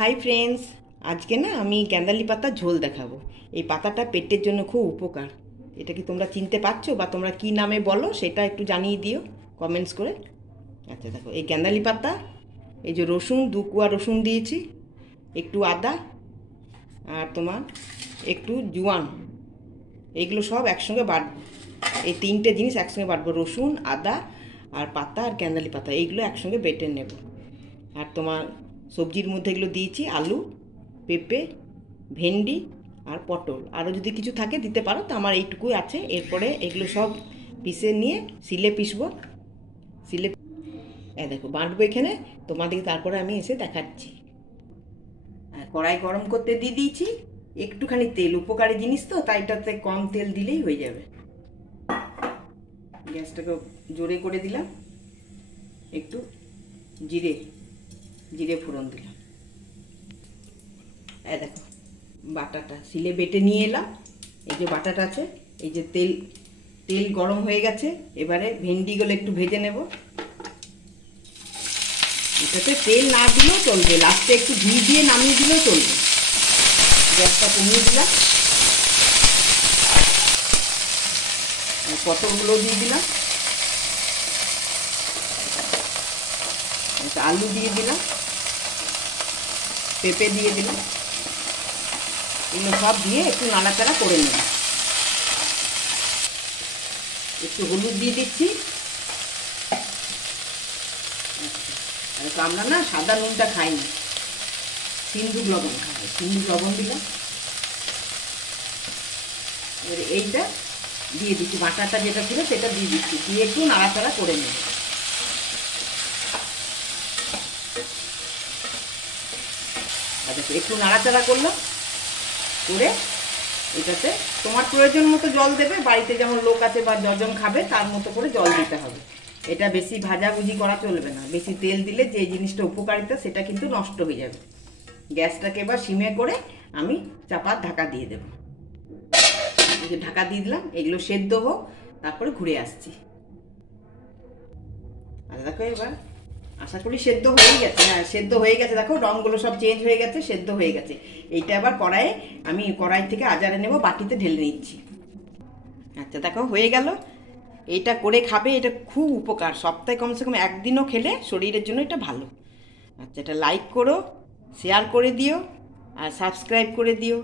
Hi friends, আজকে না আমি গ্যান্দালি পাতার ঝোল দেখাবো। এই পাতাটা পেটের জন্য খুব উপকার। এটা কি তোমরা চিনতে পারছো বা তোমরা কি নামে বলো সেটা একটু জানিয়ে দিও কমেন্টস করে। আচ্ছা দেখো, এই গ্যান্দালি পাতা, এই যে রসুন, 2 কোয়া রসুন দিয়েছি, একটু আদা আর তোমার একটু জোয়ান, এইগুলো সব একসঙ্গে বাটবো। এই 3টে জিনিস একসঙ্গে বাটবো, রসুন, আদা আর পাতা আর গ্যান্দালি পাতা, এইগুলো একসঙ্গে বেটে নেব। আর তোমার সবজির মধ্যে এগুলো দিয়েছি, আলু, পেঁপে, ভেন্ডি আর পটল। আরও যদি কিছু থাকে দিতে পারো, তো আমার এইটুকুই আছে। এরপরে এগুলো সব পিষে নিয়ে শিলে পিসবো। শিলে দেখো বাটবো এখানে, তোমাদেরকে তারপরে আমি এসে দেখাচ্ছি। কড়াই গরম করতে দিয়ে দিয়েছি, একটুখানি তেল, উপকারী জিনিস তো তাই এটাতে কম তেল দিলেই হয়ে যাবে। গ্যাসটাকে জোরে করে দিলাম, একটু জিরে জিরে ফোড়ন দিলাম। দেখো বাটাটা শিলে বেটে নিয়ে এলাম। এই যে বাটাটা আছে, এই যে তেল তেল গরম হয়ে গেছে। এবারে ভেন্ডিগুলো একটু ভেজে নেব। এটাতে তেল না দিলেও চলবে, লাস্টে একটু ঘি দিয়ে নামিয়ে দিলেও চলবে। গ্যাসটা কমিয়ে দিলাম, পটলগুলো দিয়ে দিলাম, আলু দিয়ে দিলাম, পেঁপে দিয়ে দিলাম। এগুলো সব দিয়ে একটু নাড়াচাড়া করে নেব। একটু হলুদ দিয়ে দিচ্ছি। আমরা না সাদা নুনটা খাই না, সিন্দুক লবণ খাই, সিন্দুক লবণ দিলাম। এবার এইটা দিয়ে দিচ্ছি, বাটাটা যেটা ছিল সেটা দিয়ে দিচ্ছি, দিয়ে একটু নাড়াচাড়া করে নেব। একটু নাড়াচাড়া করলাম, করে এটাতে তোমার প্রয়োজন মতো জল দেবে। বাড়িতে যেমন লোক আছে বা যজন খাবে তার মতো করে জল দিতে হবে। এটা বেশি ভাজাভুজি করা চলবে না, বেশি তেল দিলে যে জিনিসটা উপকারিতা সেটা কিন্তু নষ্ট হয়ে যাবে। গ্যাসটাকে এবার সিমে করে আমি চাপা ঢাকা দিয়ে দেব। এই যে ঢাকা দিয়ে দিলাম, এগুলো সেদ্ধ হোক, তারপরে ঘুরে আসছি। আর দেখো এবার আশা করি সেদ্ধ হয়ে গেছে। হ্যাঁ, সেদ্ধ হয়ে গেছে। দেখো রঙগুলো সব চেঞ্জ হয়ে গেছে, সেদ্ধ হয়ে গেছে। এইটা আবার আমি কড়াই থেকে আজারে নেব, বাটিতে ঢেলে নিচ্ছি। আচ্ছা দেখো হয়ে গেল। এইটা করে খাবে, এটা খুব উপকার। সপ্তাহে কমসে কম একদিনও খেলে শরীরের জন্য এটা ভালো। আচ্ছা, এটা লাইক করো, শেয়ার করে দিও আর সাবস্ক্রাইব করে দিও।